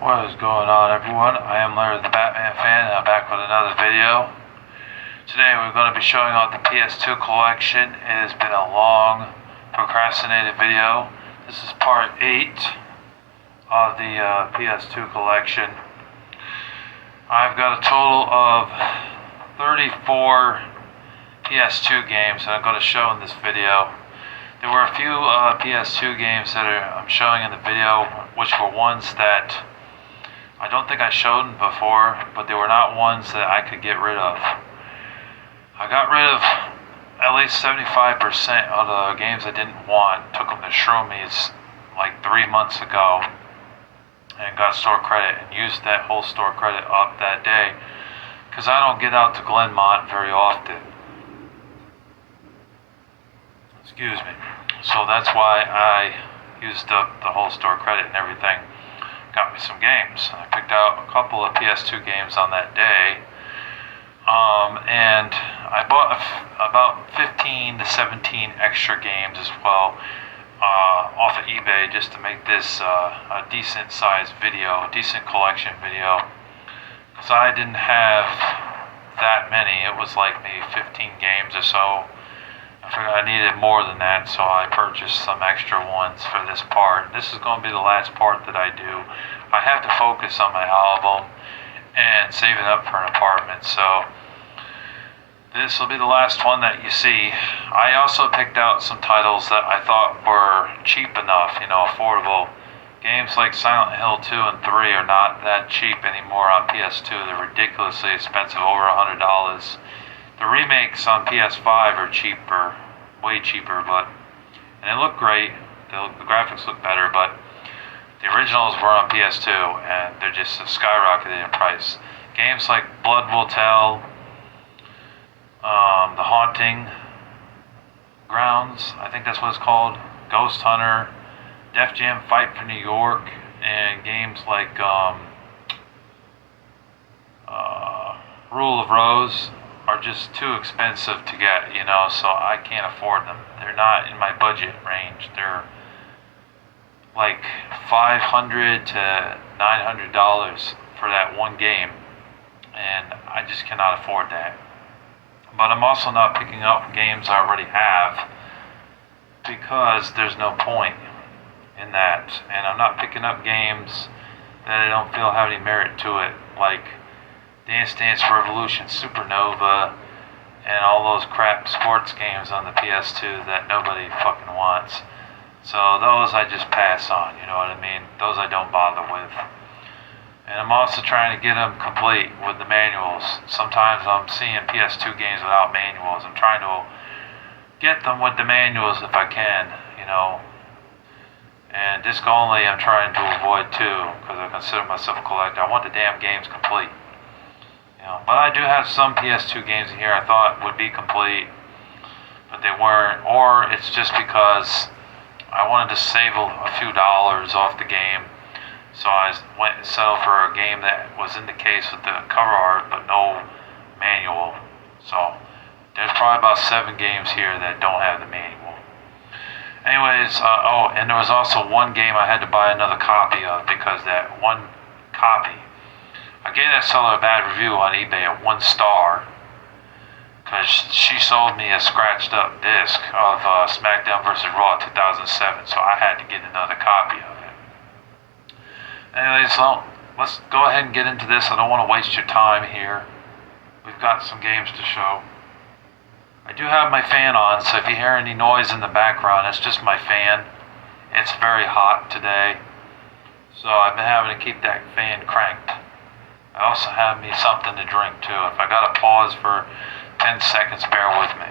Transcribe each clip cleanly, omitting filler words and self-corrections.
What is going on, everyone? I am Larry the Batman fan, and I'm back with another video. Today we're going to be showing off the PS2 collection. It has been a long, procrastinated video. This is part 8 of the PS2 collection. I've got a total of 34 PS2 games that I'm going to show in this video. There were a few PS2 games that I'm showing in the video, which were ones that I don't think I showed them before, but they were not ones that I could get rid of. I got rid of at least 75% of the games I didn't want. Took them to Shroomies like 3 months ago and got store credit and used that whole store credit up that day because I don't get out to Glenmont very often. Excuse me. So that's why I used up the whole store credit and everything. Got me some games. I picked out a couple of PS2 games on that day. And I bought about 15 to 17 extra games as well off of eBay just to make this a decent sized video, a decent collection video. Because I didn't have that many. It was like maybe 15 games or so. I figured I needed more than that, so I purchased some extra ones for this part. This is going to be the last part that I do. I have to focus on my album and saving up for an apartment, so this will be the last one that you see. I also picked out some titles that I thought were cheap enough, affordable. Games like Silent Hill 2 and 3 are not that cheap anymore on PS2. They're ridiculously expensive, over $100. The remakes on PS5 are cheaper, way cheaper, and they look great. The graphics look better, but the originals were on PS2, and they're just skyrocketed in price. Games like Blood Will Tell, The Haunting Grounds, I think that's what it's called, Ghost Hunter, Def Jam Fight for New York, and games like Rule of Rose are just too expensive to get, so I can't afford them. They're not in my budget range. They're like $500 to $900 for that one game, and I just cannot afford that. But I'm also not picking up games I already have because there's no point in that, and I'm not picking up games that I don't feel have any merit to it, like Dance Dance Revolution, Supernova, and all those crap sports games on the PS2 that nobody fucking wants. So those I just pass on, you know what I mean? Those I don't bother with. And I'm also trying to get them complete with the manuals. Sometimes I'm seeing PS2 games without manuals. I'm trying to get them with the manuals if I can, And disc only I'm trying to avoid too, because I consider myself a collector. I want the damn games complete. But I do have some PS2 games in here I thought would be complete, but they weren't. Or it's just because I wanted to save a few dollars off the game, so I went and settled for a game that was in the case with the cover art but no manual. So there's probably about 7 games here that don't have the manual. Anyways, and there was also one game I had to buy another copy of because that one copy, I gave that seller a bad review on eBay at 1 star because she sold me a scratched up disc of SmackDown vs. Raw 2007, so I had to get another copy of it. Anyways, so let's go ahead and get into this. I don't want to waste your time here. We've got some games to show. I do have my fan on, so if you hear any noise in the background, it's just my fan. It's very hot today, so I've been having to keep that fan cranked. I also have me something to drink too. If I gotta pause for 10 seconds, bear with me.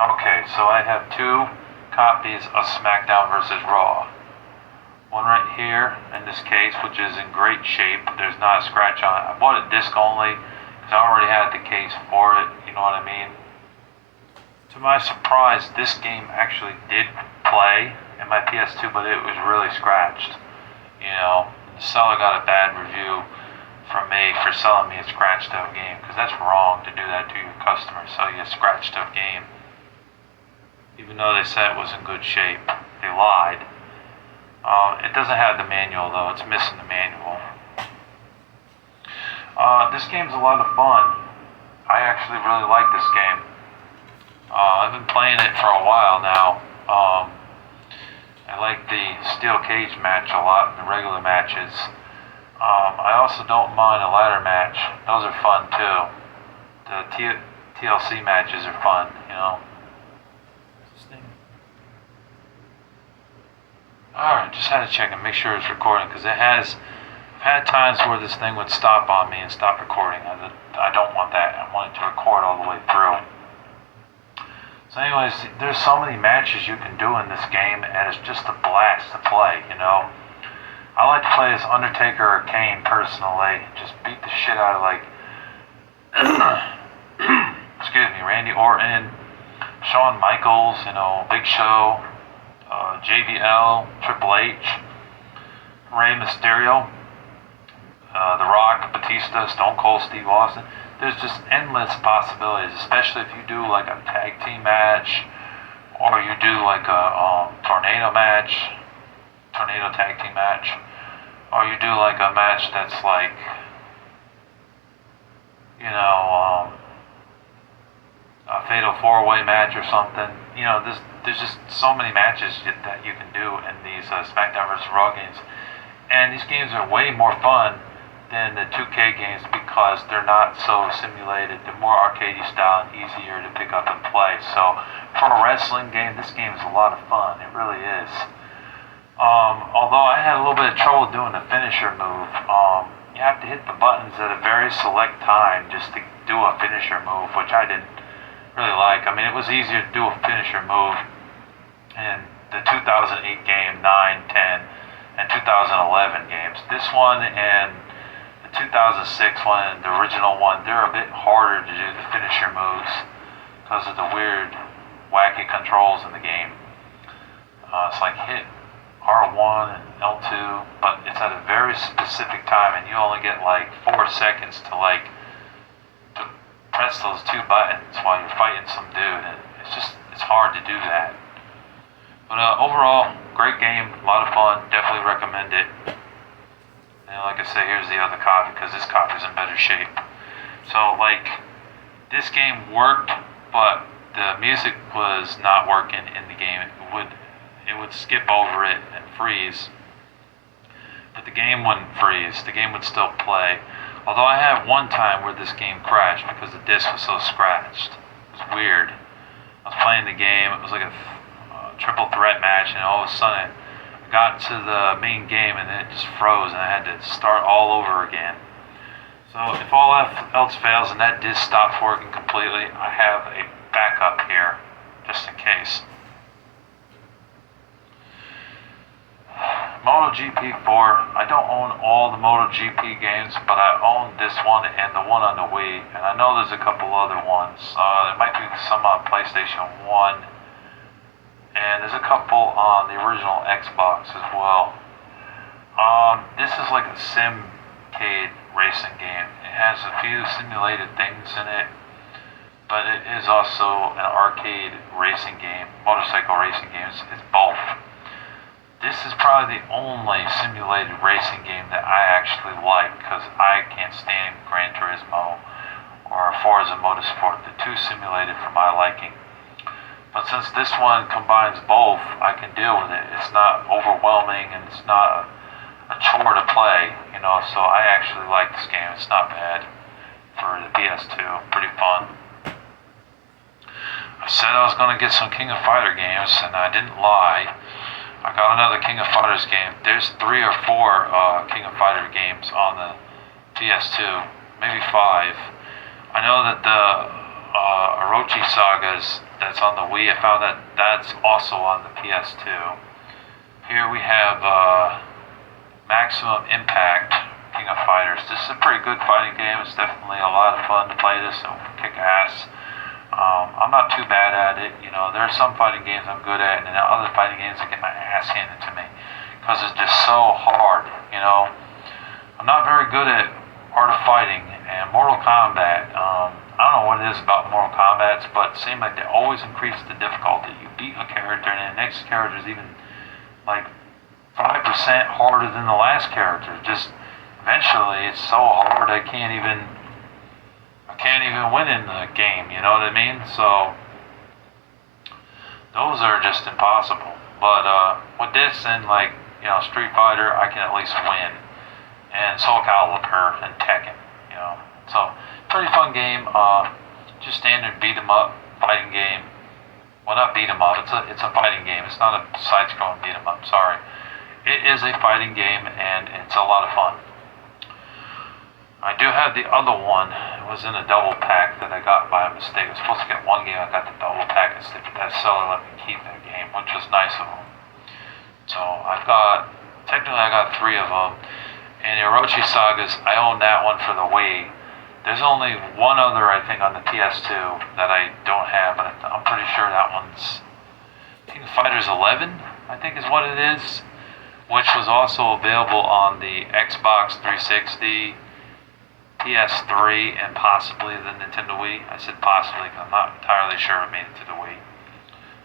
Okay, so I have 2 copies of SmackDown vs. Raw. One right here in this case, which is in great shape. There's not a scratch on it. I bought it disc only because I already had the case for it, you know what I mean? To my surprise, this game actually did play in my PS2, but it was really scratched. The seller got a bad review from me for selling me a scratched out game, because that's wrong to do that to your customer, sell you a scratched out game, even though they said it was in good shape. They lied. It doesn't have the manual though. It's missing the manual. This game's a lot of fun. I actually really like this game. I've been playing it for a while now. I like the steel cage match a lot, the regular matches. I also don't mind a ladder match. Those are fun too. The TLC matches are fun, you know. Alright, just had to check and make sure it's recording because I've had times where this thing would stop on me and stop recording. I don't want that. I want it to record all the way through. So anyways, there's so many matches you can do in this game and it's just a blast to play, you know. I like to play as Undertaker or Kane personally. Just beat the shit out of like excuse me, Randy Orton, Shawn Michaels, you know, Big Show, JBL, Triple H, Rey Mysterio, The Rock, Batista, Stone Cold Steve Austin. There's just endless possibilities, especially if you do like a tag team match or you do like a tornado tag team match, or you do like a match that's like, you know, a fatal four-way match or something. You know, there's just so many matches that you can do in these SmackDown vs. Raw games. And these games are way more fun than the 2K games because they're not so simulated. They're more arcadey style and easier to pick up and play. So for a wrestling game, this game is a lot of fun. It really is. Although I had a little bit of trouble doing the finisher move. You have to hit the buttons at a very select time just to do a finisher move, which I didn't really like. I mean, it was easier to do a finisher move in the 2008 game, 9, 10, and 2011 games. This one and the 2006 one and the original one, they're a bit harder to do the finisher moves because of the weird, wacky controls in the game. It's like hit R1 and L2, but it's at a very specific time, and you only get like 4 seconds to like to press those two buttons while you're fighting some dude, and it's hard to do that. But overall, great game, a lot of fun, definitely recommend it. And like I say, here's the other copy because this copy's in better shape. So like, this game worked, but the music was not working in the game. It would skip over it and freeze, but the game wouldn't freeze. The game would still play. Although I had one time where this game crashed because the disc was so scratched. It was weird. I was playing the game. It was like a triple threat match, and all of a sudden I got to the main game and then it just froze, and I had to start all over again. So if all else fails and that disc stops working completely, I have a backup here just in case. MotoGP 4, I don't own all the MotoGP games, but I own this one and the one on the Wii, and I know there's a couple other ones. There might be some on PlayStation 1, and there's a couple on the original Xbox as well. This is like a simcade racing game. It has a few simulated things in it, but it is also an arcade racing game, motorcycle racing game. It's both. This is probably the only simulated racing game that I actually like because I can't stand Gran Turismo or Forza Motorsport. They're too simulated for my liking. But since this one combines both, I can deal with it. It's not overwhelming and it's not a chore to play, you know, so I actually like this game. It's not bad for the PS2. Pretty fun. I said I was going to get some King of Fighter games, and I didn't lie. I got another King of Fighters game. There's 3 or 4 King of Fighter games on the PS2, maybe 5. I know that the Orochi Sagas that's on the Wii, I found that that's also on the PS2. Here we have Maximum Impact King of Fighters. This is a pretty good fighting game. It's definitely a lot of fun to play this and kick ass. I'm not too bad at it, you know. There are some fighting games I'm good at, and then other fighting games I get my ass handed to me because it's just so hard, you know. I'm not very good at Art of Fighting and Mortal Kombat. I don't know what it is about Mortal Kombat, but it seems like they always increase the difficulty. You beat a character, and the next character is even like 5% harder than the last character. Just eventually, it's so hard I can't even win in the game. You know what I mean? So those are just impossible. But with this and like Street Fighter, I can at least win, and Soul Calibur and Tekken. So pretty fun game. Just standard beat 'em up fighting game. Well, not beat 'em up. It's a fighting game. It's not a side-scrolling beat 'em up. Sorry. It is a fighting game, and it's a lot of fun. I do have the other one. It was in a double pack that I got by mistake. I was supposed to get one game. I got the double pack instead, but that seller let me keep that game, which was nice of him. So I got 3 of them. And the Orochi Sagas, I own that one for the Wii. There's only one other, I think, on the PS2 that I don't have, but I'm pretty sure that one's King of Fighters 11, I think is what it is, which was also available on the Xbox 360, PS3, and possibly the Nintendo Wii. I said possibly because I'm not entirely sure it made it to the Wii.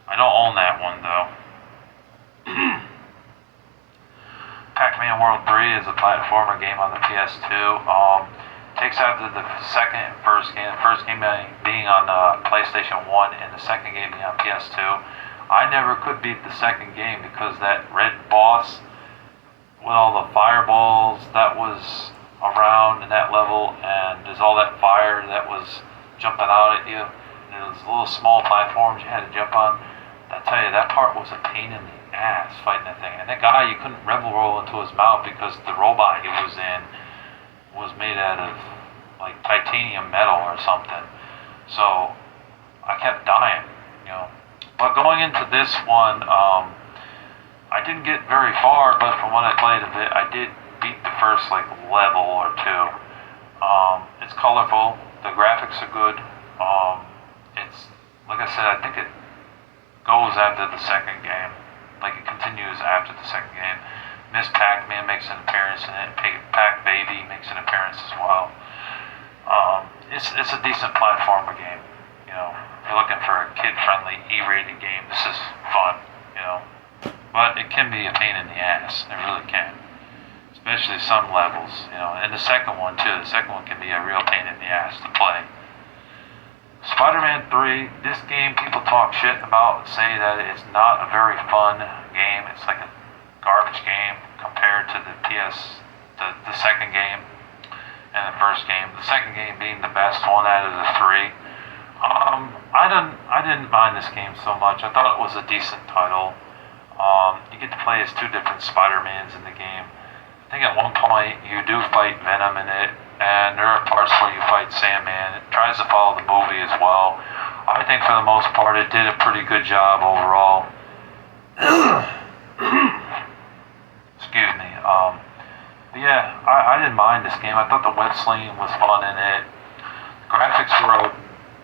I don't own that one, though. Pac-Man World 3 is a platformer game on the PS2. Takes after the second and first game. The first game being on PlayStation 1 and the second game being on PS2. I never could beat the second game because that red boss with all the fireballs that was around in that level, and there's all that fire that was jumping out at you. And it was little small platforms you had to jump on. I tell you, that part was a pain in the ass fighting that thing. And that guy, you couldn't rebel roll into his mouth because the robot he was in was made out of like titanium metal or something. So I kept dying, But going into this one, I didn't get very far, but from what I played of it, I did beat the first level or two. It's colorful, the graphics are good. It's like I said, I think it goes after the second game. Like it continues after the second game. Miss Pac-Man makes an appearance in it. Pac-Baby makes an appearance as well. It's a decent platformer game. If you're looking for a kid-friendly, E-rated game, this is fun. But it can be a pain in the ass. It really can. Especially some levels. And the second one too. The second one can be a real pain in the ass to play. Spider-Man 3, this game people talk shit about, say that it's not a very fun game. It's like a garbage game compared to the second game and the first game. The second game being the best one out of the 3. I didn't mind this game so much. I thought it was a decent title. You get to play as 2 different Spider-Mans in the game. I think at one point you do fight Venom in it, and there are parts where you fight Sandman. It tries to follow the movie as well. I think for the most part it did a pretty good job overall. Excuse me. But yeah, I didn't mind this game. I thought the web slinging was fun in it.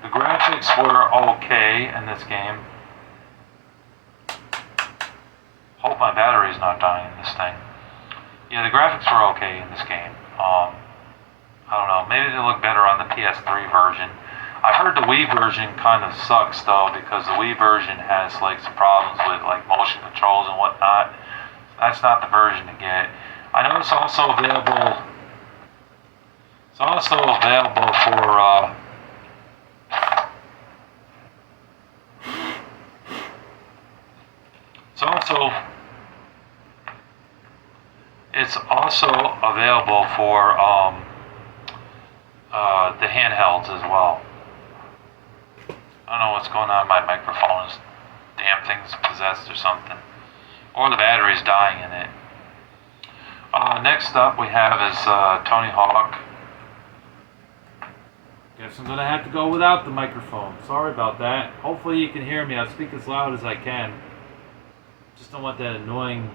The graphics were okay in this game. Hope my battery's not dying in this thing. Yeah, the graphics were okay in this game. I don't know, maybe they look better on the PS3 version. I heard the Wii version kind of sucks though, because the Wii version has some problems with motion controls and whatnot. That's not the version to get. I know it's also available. It's also available for. It's also available for the handhelds as well. I don't know what's going on with my microphone. Damn thing's possessed or something. Or the battery's dying in it. Next up we have is Tony Hawk. Guess I'm gonna have to go without the microphone. Sorry about that. Hopefully you can hear me. I'll speak as loud as I can. Just don't want that annoying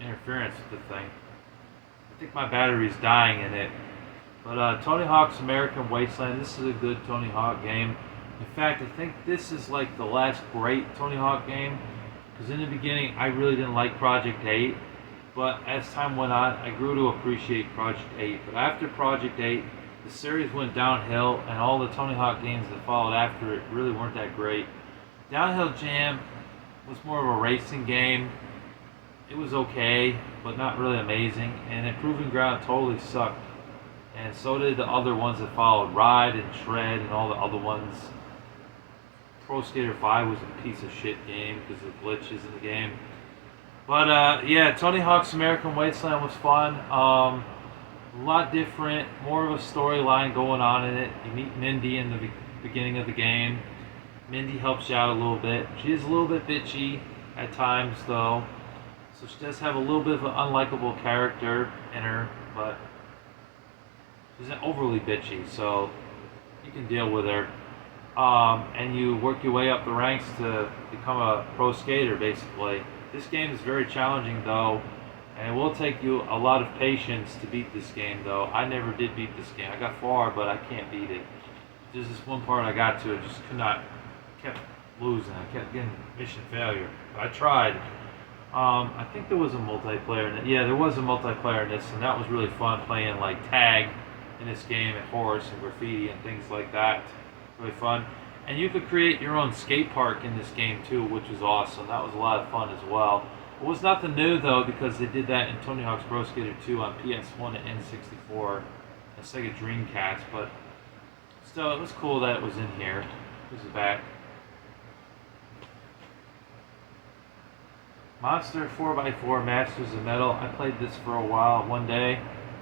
interference with the thing. I think my battery's dying in it. But Tony Hawk's American Wasteland, this is a good Tony Hawk game. In fact, I think this is the last great Tony Hawk game. Because in the beginning, I really didn't like Project 8. But as time went on, I grew to appreciate Project 8. But after Project 8, the series went downhill, and all the Tony Hawk games that followed after it really weren't that great. Downhill Jam was more of a racing game. It was okay, but not really amazing. And then Proving Ground totally sucked. And so did the other ones that followed, Ride and Shred and all the other ones. Pro Skater 5 was a piece of shit game because of glitches in the game. But yeah, Tony Hawk's American Wasteland was fun. A lot different, more of a storyline going on in it. You meet Mindy in the beginning of the game. Mindy helps you out a little bit. She is a little bit bitchy at times, though. So she does have a little bit of an unlikable character in her, but she's not overly bitchy, so you can deal with her. And you work your way up the ranks to become a pro skater, basically. This game is very challenging, though, and it will take you a lot of patience to beat this game, though. I never did beat this game. I got far, but I can't beat it. There's this one part I got to, I just could not, kept losing. I kept getting mission failure. I tried. I think there was a multiplayer in it. Yeah, there was a multiplayer in this, and that was really fun playing like tag in this game and horse and graffiti and things like that. Really fun. And you could create your own skate park in this game too, which was awesome. That was a lot of fun as well. It was nothing new though, because they did that in Tony Hawk's Pro Skater 2 on PS1 and N64 and Sega Dreamcast, but still, it was cool that it was in here. This is back. Monster 4x4 Masters of Metal. I played this for a while, one day,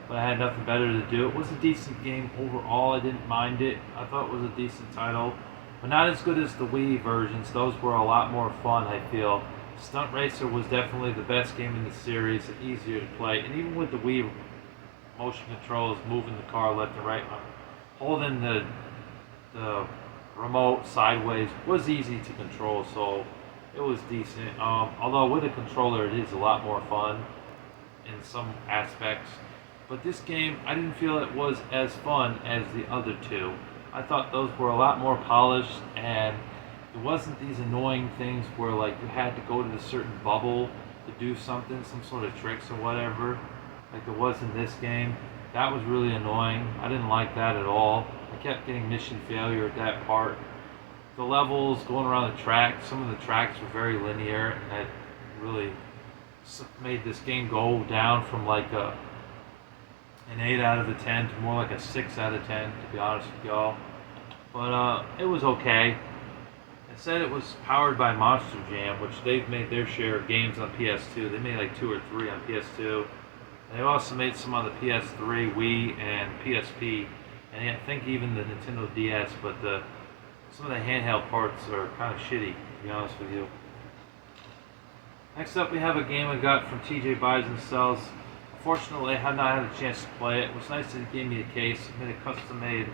but I had nothing better to do. It was a decent game overall. I didn't mind it. I thought it was a decent title, but not as good as the Wii versions. Those were a lot more fun, I feel. Stunt Racer was definitely the best game in the series and easier to play. And even with the Wii motion controls, moving the car left and right, holding the remote sideways was easy to control, so it was decent. Although with a controller it is a lot more fun in some aspects. But this game, I didn't feel it was as fun as the other two. I thought those were a lot more polished, and it wasn't these annoying things where like you had to go to a certain bubble to do something, some sort of tricks or whatever, like there was in this game. That was really annoying. I didn't like that at all. I kept getting mission failure at that part. The levels going around the track, some of the tracks were very linear, and that really made this game go down from like an 8 out of a 10 to more like a 6 out of 10, to be honest with y'all. But it was okay. It said it was powered by Monster Jam, which they've made their share of games on PS2. They made like 2 or 3 on PS2. They also made some on the PS3, Wii, and PSP, and I think even the Nintendo DS, but some of the handheld parts are kind of shitty, to be honest with you. Next up, we have a game I got from TJ Buys and Sells. Unfortunately, I had not had a chance to play it. It was nice that he gave me a case. He made a custom-made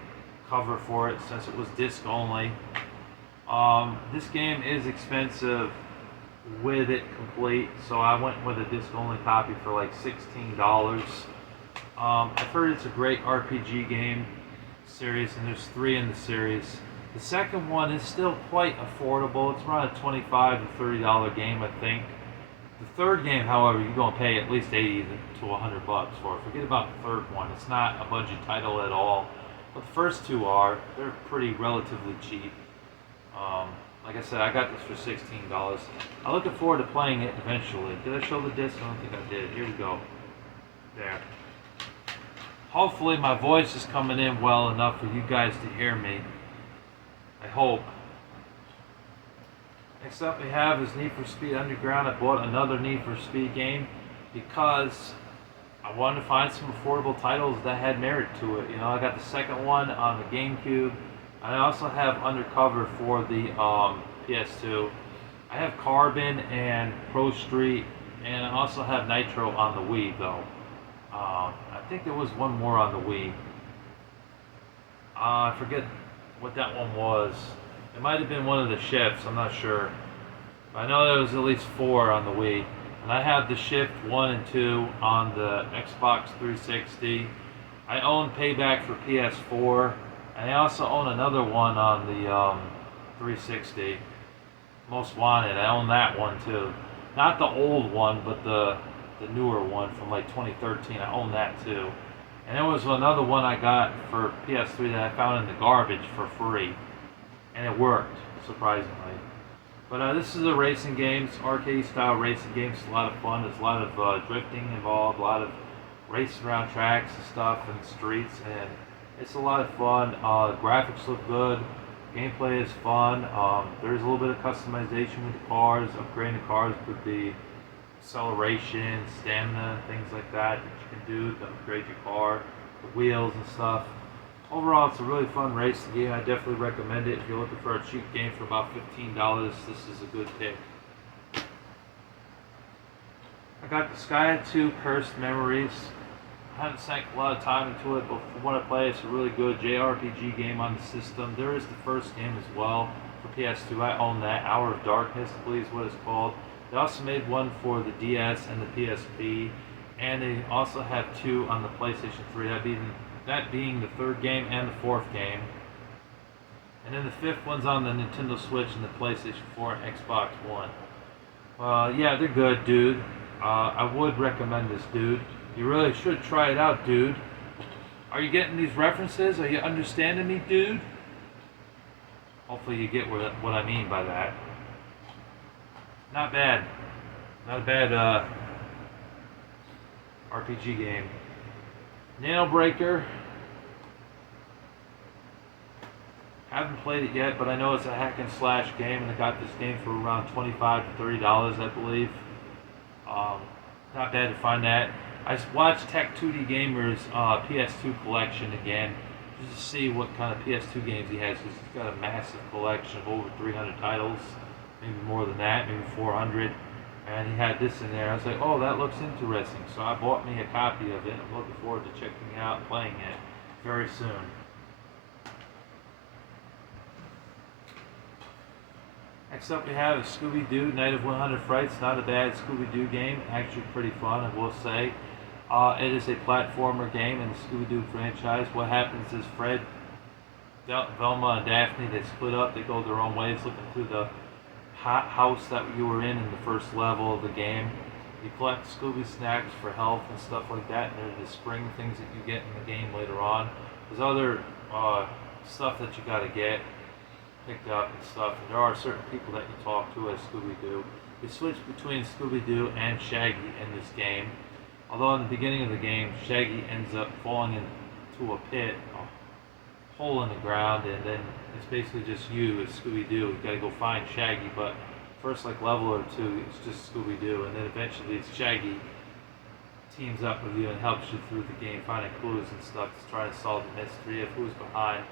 cover for it since it was disc only. This game is expensive with it complete, so I went with a disc-only copy for like $16. I've heard it's a great RPG game series, and there's 3 in the series. The second one is still quite affordable. It's around a $25 to $30 game, I think. The third game, however, you're going to pay at least $80 to $100 for. Forget about the third one. It's not a budget title at all. But the first 2 are. They're pretty relatively cheap. Like I said, I got this for $16. I'm looking forward to playing it eventually. Did I show the disc? I don't think I did. Here we go. There. Hopefully my voice is coming in well enough for you guys to hear me. I hope. Next up we have is Need for Speed Underground. I bought another Need for Speed game because I wanted to find some affordable titles that had merit to it. You know, I got the second one on the GameCube. I also have Undercover for the PS2. I have Carbon and Pro Street, and I also have Nitro on the Wii, though. I think there was one more on the Wii. I forget what that one was. It might have been one of the shifts, I'm not sure. But I know there was at least 4 on the Wii. And I have the Shift 1 and 2 on the Xbox 360. I own Payback for PS4. And I also own another one on the 360. Most Wanted. I own that one too. Not the old one, but the newer one from like 2013. I own that too. And there was another one I got for PS3 that I found in the garbage for free. And it worked, surprisingly. But this is a racing game, it's arcade style racing game. It's a lot of fun. There's a lot of drifting involved, a lot of racing around tracks and stuff and streets, and it's a lot of fun. Graphics look good. Gameplay is fun. There's a little bit of customization with the cars. Upgrading the cars could be acceleration, stamina, things like that you can do to upgrade your car, the wheels and stuff. Overall, it's a really fun racing game. I definitely recommend it. If you're looking for a cheap game for about $15, this is a good pick. I got the Sky 2 Cursed Memories. I haven't sank a lot of time into it, but from what I play, it's a really good JRPG game on the system. There is the first game as well for PS2. I own that. Hour of Darkness, I believe is what it's called. They also made one for the DS and the PSP, and they also have two on the PlayStation 3. That being the third game and the fourth game. And then the fifth one's on the Nintendo Switch and the PlayStation 4 and Xbox One. Yeah, they're good, dude. I would recommend this, dude. You really should try it out, dude. Are you getting these references? Are you understanding me, dude? Hopefully you get what I mean by that. Not bad. Not a bad RPG game. Nail Breaker. Haven't played it yet, but I know it's a hack and slash game, and I got this game for around $25 to $30, I believe. Not bad to find that. I watched Tech 2D Gamer's PS2 collection again, just to see what kind of PS2 games he has, because he's got a massive collection of over 300 titles, maybe more than that, maybe 400. And he had this in there. I was like, oh, that looks interesting. So I bought me a copy of it. I'm looking forward to checking it out and playing it very soon. Next up we have Scooby-Doo Night of 100 Frights. Not a bad Scooby-Doo game. Actually pretty fun, I will say. It is a platformer game in the Scooby-Doo franchise. What happens is Fred, Velma, and Daphne, they split up. They go their own ways looking through the house that you were in the first level of the game. You collect Scooby snacks for health and stuff like that, and they're the spring things that you get in the game later on. There's other stuff that you gotta get picked up and stuff, and there are certain people that you talk to as Scooby-Doo. You switch between Scooby-Doo and Shaggy in this game. Although in the beginning of the game, Shaggy ends up falling into a pit, a hole in the ground, and then it's basically just you as Scooby-Doo. You gotta go find Shaggy, but first like level or two, it's just Scooby-Doo, and then eventually it's Shaggy teams up with you and helps you through the game, finding clues and stuff to try to solve the mystery of who's behind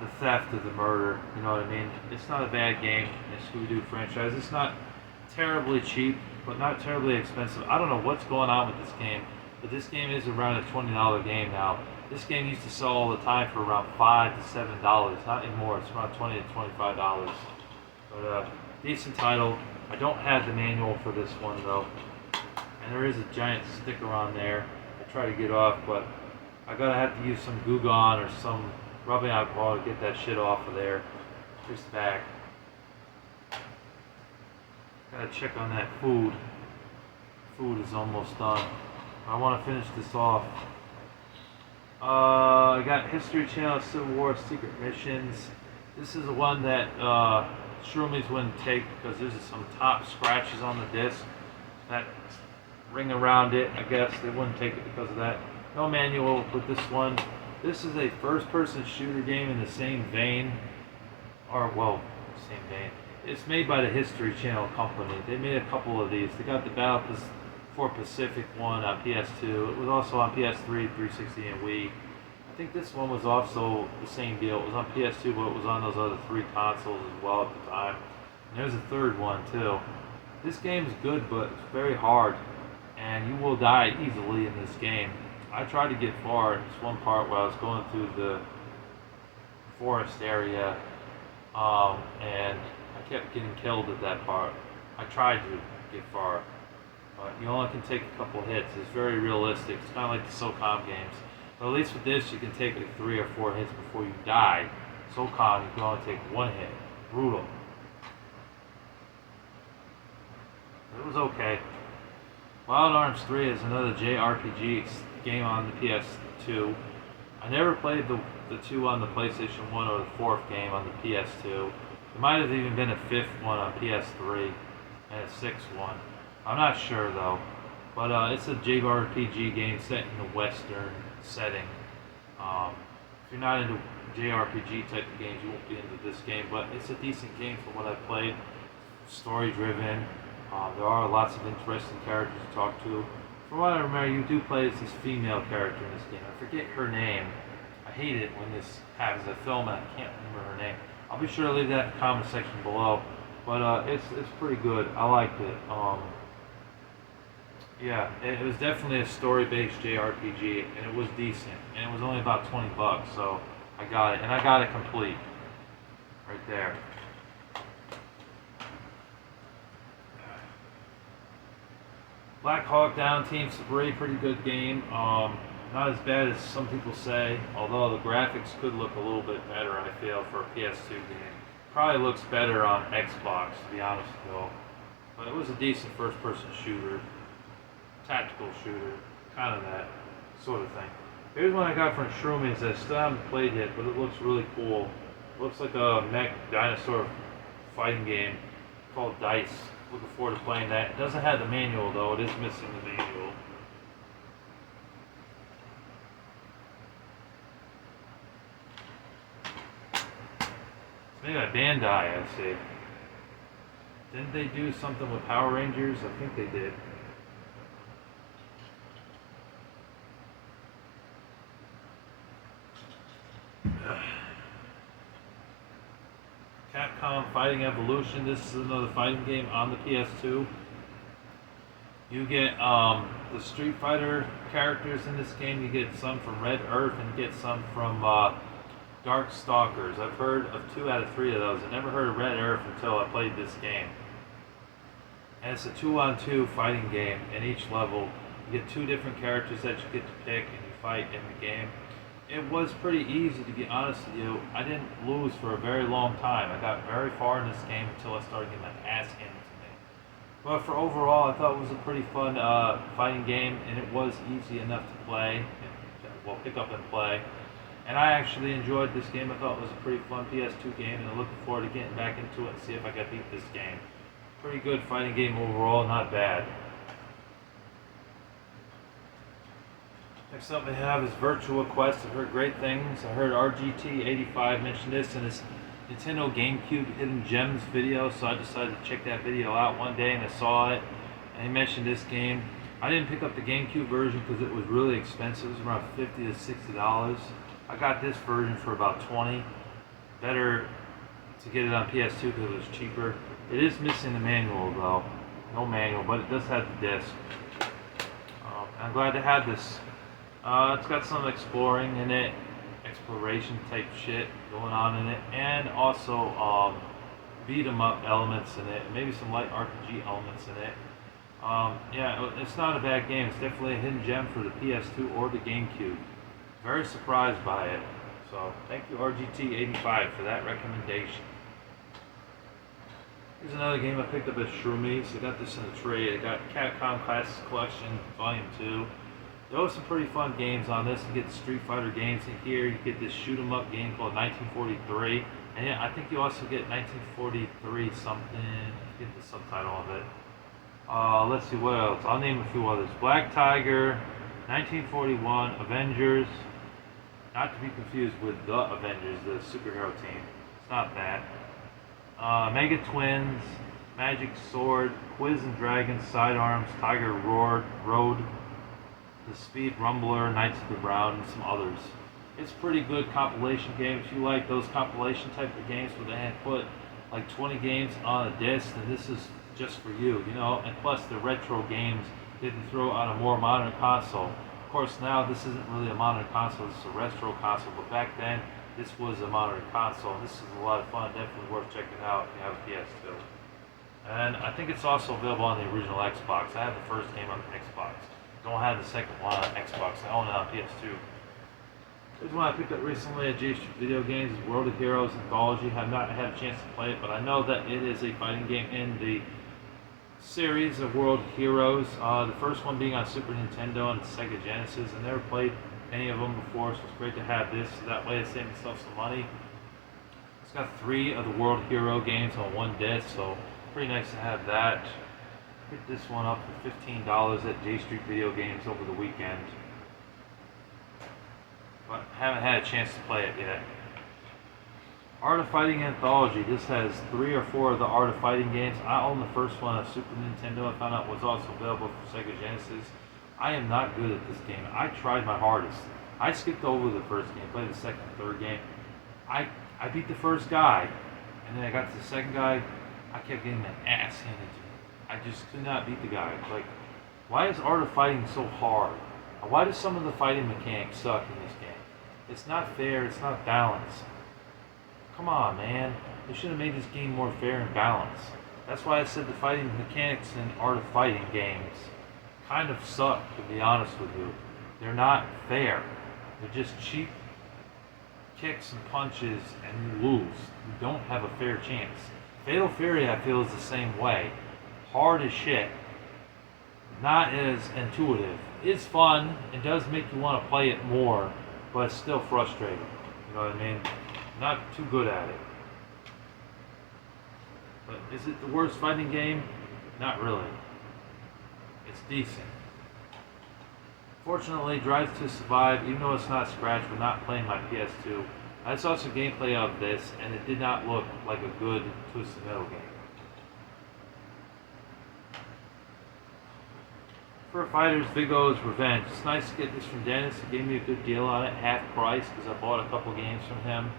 the theft of the murder. You know what I mean? It's not a bad game in the Scooby-Doo franchise. It's not terribly cheap, but not terribly expensive. I don't know what's going on with this game, but this game is around a $20 game now. This game used to sell all the time for around $5 to $7. Not anymore. It's around $20 to $25. But decent title. I don't have the manual for this one though, and there is a giant sticker on there. I try to get off, but I'm gonna have to use some Goo Gone or some rubbing alcohol to get that shit off of there. Here's the back. Gotta check on that food. Food is almost done. I want to finish this off. I got History Channel Civil War Secret Missions. This is the one that Shroomies wouldn't take because there's some top scratches on the disc that ring around it. I guess they wouldn't take it because of that. No manual with this one. This is a first-person shooter game in the same vein, or well, same vein. It's made by the History Channel company. They made a couple of these. They got the Battle for Pacific one on PS2. It was also on PS3, 360, and Wii. I think this one was also the same deal. It was on PS2, but it was on those other three consoles as well at the time. And there's a third one too. This game is good, but it's very hard, and you will die easily in this game. I tried to get far. It's one part where I was going through the forest area, and I kept getting killed at that part. I tried to get far, but you only can take a couple hits. It's very realistic. It's kind of like the SOCOM games. But at least with this, you can take like 3 or 4 hits before you die. SOCOM, you can only take 1 hit. Brutal. It was okay. Wild Arms 3 is another JRPG game on the PS2. I never played the 2 on the PlayStation 1 or the 4th game on the PS2. There might have even been a fifth one on PS3 and a sixth one. I'm not sure though. But it's a JRPG game set in a Western setting. If you're not into JRPG type of games, you won't be into this game. But it's a decent game for what I played. Story driven. There are lots of interesting characters to talk to. From what I remember, you do play as this female character in this game. I forget her name. I hate it when this happens. I film and I can't remember her name. I'll be sure to leave that in the comment section below. But it's pretty good. I liked it. Yeah, it was definitely a story-based JRPG, and it was decent. And it was only about $20, so I got it. And I got it complete. Right there. Black Hawk Down Team Sabre, pretty good game. Not as bad as some people say, although the graphics could look a little bit better, I feel, for a PS2 game. Probably looks better on Xbox, to be honest though. But it was a decent first-person shooter. Tactical shooter, kind of that sort of thing. Here's one I got from Shroomies that I still haven't played yet, but it looks really cool. It looks like a mech dinosaur fighting game called Dice. Looking forward to playing that. It doesn't have the manual though, it is missing the manual. It's made by Bandai, I see. Didn't they do something with Power Rangers? I think they did. Capcom Fighting Evolution. This is another fighting game on the PS2. You get the Street Fighter characters in this game. You get some from Red Earth and you get some from Dark Stalkers. I've heard of 2 out of 3 of those. I never heard of Red Earth until I played this game. And it's a 2-on-2 fighting game. In each level, you get 2 different characters that you get to pick and you fight in the game. It was pretty easy, to be honest with you. I didn't lose for a very long time. I got very far in this game until I started getting my ass handed to me. But for overall, I thought it was a pretty fun fighting game, and it was easy enough to play, well, pick up and play. And I actually enjoyed this game. I thought it was a pretty fun PS2 game, and I'm looking forward to getting back into it and see if I can beat this game. Pretty good fighting game overall, not bad. Next up we have is Virtua Quest. I've heard great things. I heard RGT85 mention this in his Nintendo GameCube Hidden Gems video, so I decided to check that video out one day and I saw it. And he mentioned this game. I didn't pick up the GameCube version because it was really expensive. It was around $50 to $60. I got this version for about $20. Better to get it on PS2 because it was cheaper. It is missing the manual though. No manual, but it does have the disc. I'm glad to have this. It's got some exploring in it, exploration type shit going on in it, and also beat 'em up elements in it, maybe some light RPG elements in it. Yeah, it's not a bad game. It's definitely a hidden gem for the PS2 or the GameCube. Very surprised by it. So thank you RGT85 for that recommendation. Here's another game I picked up at Shroomies. I got this in a trade. I got Capcom Classics Collection Volume 2. There were some pretty fun games on this. You get the Street Fighter games in here. You get this shoot 'em up game called 1943. And yeah, I think you also get 1943 something. I forget the subtitle of it. Let's see what else. I'll name a few others. Black Tiger, 1941, Avengers. Not to be confused with the Avengers, the superhero team. It's not that. Mega Twins, Magic Sword, Quiz and Dragons, Sidearms, Tiger Road, The Speed Rumbler, Knights of the Brown, and some others. It's a pretty good compilation game. If you like those compilation type of games where they had put like 20 games on a disc, then this is just for you, you know. And plus the retro games didn't throw on a more modern console. Of course now this isn't really a modern console, this is a retro console, but back then this was a modern console. This is a lot of fun, definitely worth checking out if you have a PS2. And I think it's also available on the original Xbox. I have the first game on the Xbox. Don't have the second one on Xbox. I own it on PS2. Here's one I picked up recently at J Street Video Games, World of Heroes Anthology. I have not had a chance to play it, but I know that it is a fighting game in the series of World Heroes. The first one being on Super Nintendo and Sega Genesis. I never played any of them before, so it's great to have this. So that way I save myself some money. It's got 3 of the World Hero games on one disc, so pretty nice to have that. Picked this one up for $15 at J Street Video Games over the weekend. But haven't had a chance to play it yet. Art of Fighting Anthology. This has 3 or 4 of the Art of Fighting games. I own the first one on Super Nintendo. I found out it was also available for Sega Genesis. I am not good at this game. I tried my hardest. I skipped over the first game, played the second and third game. I beat the first guy, and then I got to the second guy. I kept getting my ass handed to me. I just could not beat the guy. Like, why is Art of Fighting so hard? Why do some of the fighting mechanics suck in this game? It's not fair. It's not balanced. Come on, man. They should have made this game more fair and balanced. That's why I said the fighting mechanics in Art of Fighting games kind of suck, to be honest with you. They're not fair. They're just cheap kicks and punches, and you lose. You don't have a fair chance. Fatal Fury, I feel, is the same way. Hard as shit. Not as intuitive. It's fun. It does make you want to play it more, but it's still frustrating. You know what I mean? Not too good at it. But is it the worst fighting game? Not really. It's decent. Fortunately, Drive to Survive, even though it's not scratched, we're not playing my PS2. I saw some gameplay of this, and it did not look like a good Twisted Metal game. For Fighters, Vigo's Revenge. It's nice to get this from Dennis. He gave me a good deal on it, half price, because I bought a couple games from him.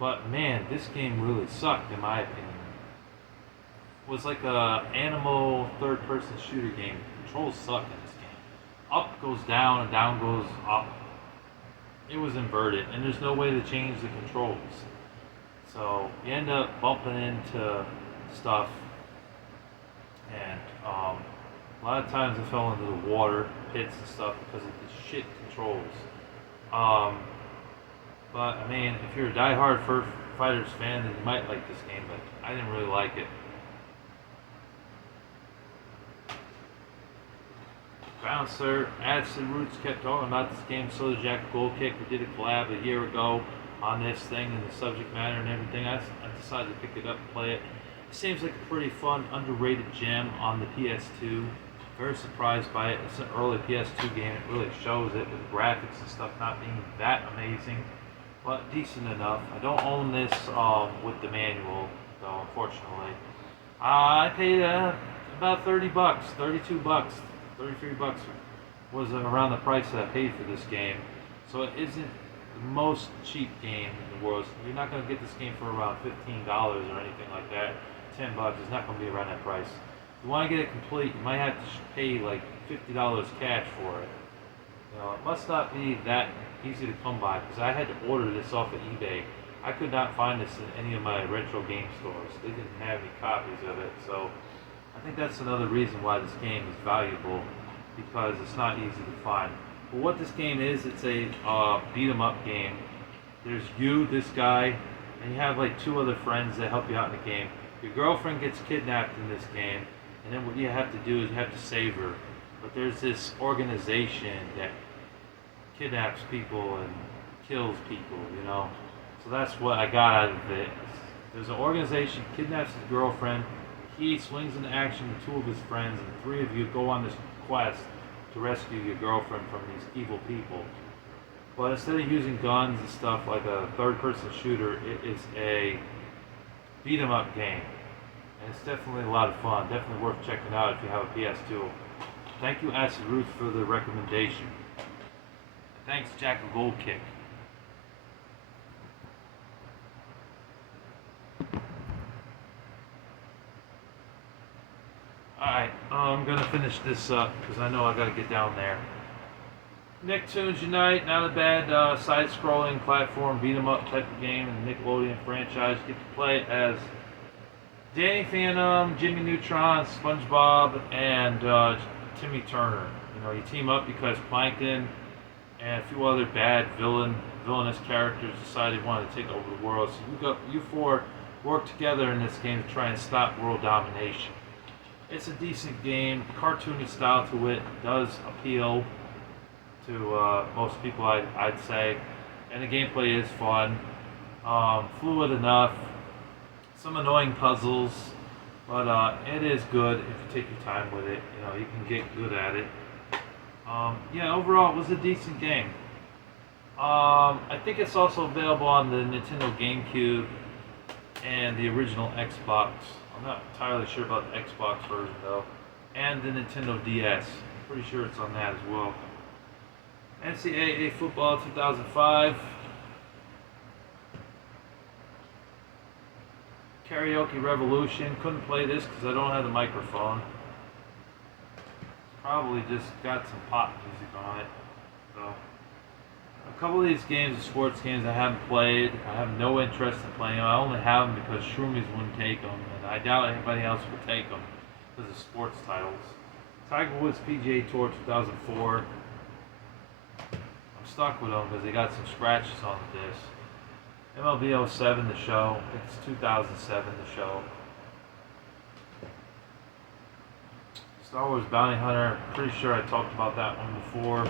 But man, this game really sucked, in my opinion. It was like a animal third-person shooter game. Controls suck in this game. Up goes down, and down goes up. It was inverted, and there's no way to change the controls. So you end up bumping into stuff, and a lot of times I fell into the water pits and stuff because of the shit controls. But I mean, if you're a die-hard Fighters fan, then you might like this game, but I didn't really like it. Bouncer, Acid Roots kept talking about this game, so did Jack Goldkick. We did a collab a year ago on this thing and the subject matter and everything. I decided to pick it up and play it. It seems like a pretty fun, underrated gem on the PS2. Very surprised by it. It's an early PS2 game. It really shows it with the graphics and stuff not being that amazing, but decent enough. I don't own this with the manual, though, unfortunately. I paid about $30, $32, $33 was around the price that I paid for this game. So it isn't the most cheap game in the world. You're not going to get this game for around $15 or anything like that. $10 is not going to be around that price. If you want to get it complete, you might have to pay like $50 cash for it. You know, it must not be that easy to come by, because I had to order this off of eBay. I could not find this in any of my retro game stores. They didn't have any copies of it, so I think that's another reason why this game is valuable, because it's not easy to find. But what this game is, it's a beat 'em up game. There's you, this guy, and you have like 2 other friends that help you out in the game. Your girlfriend gets kidnapped in this game, and then what you have to do is you have to save her. But there's this organization that kidnaps people and kills people, you know. So that's what I got out of it. There's an organization kidnaps his girlfriend. He swings into action with 2 of his friends, and 3 of you go on this quest to rescue your girlfriend from these evil people. But instead of using guns and stuff like a third-person shooter, it is a beat-em-up game. And it's definitely a lot of fun. Definitely worth checking out if you have a PS2. Thank you, Acid Roots, for the recommendation. Thanks, Jack Goldkick. Alright, I'm going to finish this up because I know I got to get down there. Nicktoons Unite, not a bad side-scrolling platform beat-em-up type of game in the Nickelodeon franchise. You get to play as Danny Phantom, Jimmy Neutron, SpongeBob, and Timmy Turner. You know, you team up because Plankton and a few other bad villainous characters decided they wanted to take over the world. So you 4 work together in this game to try and stop world domination. It's a decent game. Cartoony style to it does appeal to most people, I'd say, and the gameplay is fun. Fluid enough. Some annoying puzzles, but it is good if you take your time with it. You know, you can get good at it. Yeah, overall, it was a decent game. I think it's also available on the Nintendo GameCube and the original Xbox. I'm not entirely sure about the Xbox version though, and the Nintendo DS. I'm pretty sure it's on that as well. NCAA football 2005. Karaoke Revolution. Couldn't play this because I don't have the microphone. Probably just got some pop music on it. So a couple of these games are sports games I haven't played. I have no interest in playing them. I only have them because Shroomies wouldn't take them, and I doubt anybody else will take them because of sports titles. Tiger Woods PGA Tour 2004. I'm stuck with them because they got some scratches on the disc. MLB 07, the show. I think it's 2007, the show. Star Wars Bounty Hunter. Pretty sure I talked about that one before.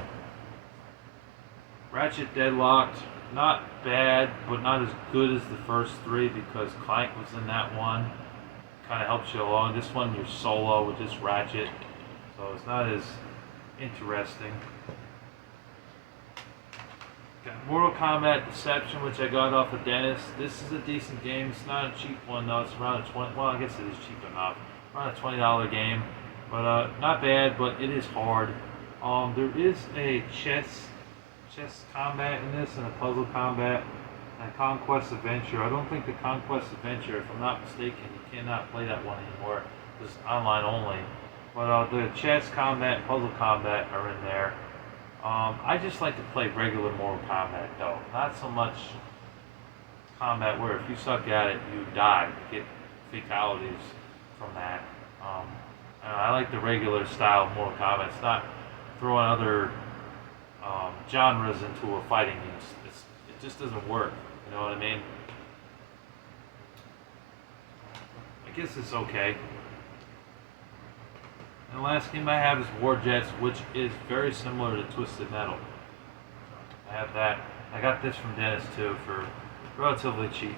Ratchet Deadlocked. Not bad, but not as good as the first three because Clank was in that one. Kind of helps you along. This one, you're solo with just Ratchet, so it's not as interesting. Got Mortal Kombat Deception, which I got off of Dennis. This is a decent game. It's not a cheap one though. It's around a 20. Well, I guess it is cheap enough. Around a $20 game, but not bad. But it is hard. There is a chess combat in this and a puzzle combat and Conquest Adventure. I don't think the Conquest Adventure, if I'm not mistaken, you cannot play that one anymore. It's online only. But the chess combat and puzzle combat are in there. I just like to play regular Mortal Kombat though, not so much combat where if you suck at it, you die. You get fatalities from that. I like the regular style of Mortal Kombat. It's not throwing other genres into a fighting game. It just doesn't work. You know what I mean? I guess it's okay. And the last game I have is War Jets, which is very similar to Twisted Metal. I have that. I got this from Dennis too for relatively cheap.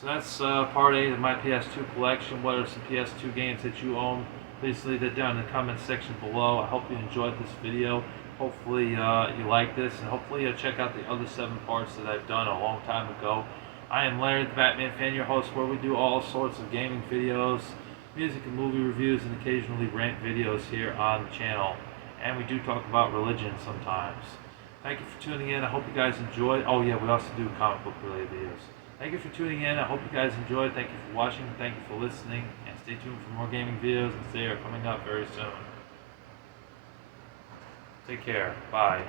So that's part 8 of my PS2 collection. What are some PS2 games that you own? Please leave it down in the comment section below. I hope you enjoyed this video. Hopefully you like this, and hopefully you'll check out the other 7 parts that I've done a long time ago. I am Larry the Batman Fan, your host, where we do all sorts of gaming videos, music and movie reviews, and occasionally rant videos here on the channel. And we do talk about religion sometimes. Thank you for tuning in. I hope you guys enjoyed. Oh yeah, we also do comic book related videos. Thank you for tuning in. I hope you guys enjoyed. Thank you for watching. Thank you for listening. And stay tuned for more gaming videos, as they are coming up very soon. Take care. Bye.